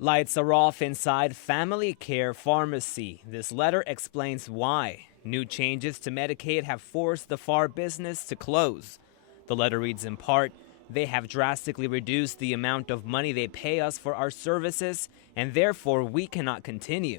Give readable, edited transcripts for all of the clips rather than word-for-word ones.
Lights are off inside Family Care Pharmacy. This letter explains why. New changes to Medicaid have forced the Pharr business to close. The letter reads in part, "They have drastically reduced the amount of money they pay us for our services, and therefore we cannot continue."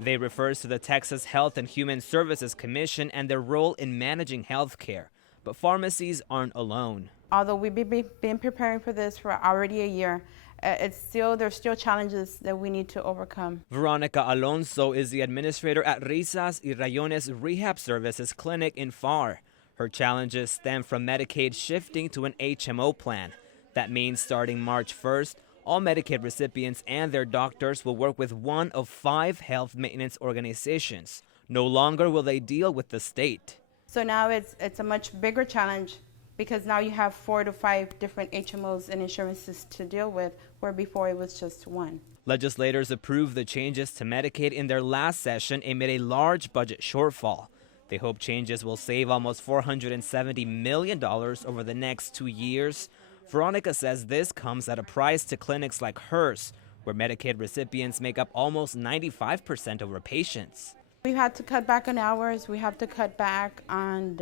They refers to the Texas Health and Human Services Commission and their role in managing health care. But pharmacies aren't alone. Although we've been preparing for this for already a year, there's still challenges that we need to overcome. Veronica Alonso is the administrator at Risas y Rayones Rehab Services Clinic in Pharr. Her challenges stem from Medicaid shifting to an HMO plan. That means starting March 1st, all Medicaid recipients and their doctors will work with one of 5 health maintenance organizations. No longer will they deal with the state. So now it's a much bigger challenge, because now you have 4 to 5 different HMOs and insurances to deal with, where before it was just one. Legislators approved the changes to Medicaid in their last session amid a large budget shortfall. They hope changes will save almost $470 million over the next 2 years. Veronica says this comes at a price to clinics like hers, where Medicaid recipients make up almost 95% of her patients. We had to cut back on hours. We have to cut back on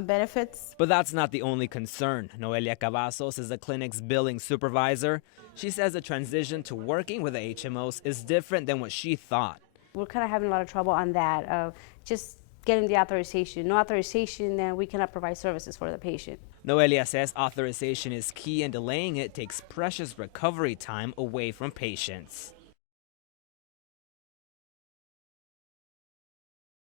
benefits. But that's not the only concern. Noelia Cavazos is the clinic's billing supervisor. She says the transition to working with the HMOs is different than what she thought. We're kind of having a lot of trouble on that, of just getting the authorization. No authorization, then we cannot provide services for the patient. Noelia says authorization is key, and delaying it takes precious recovery time away from patients.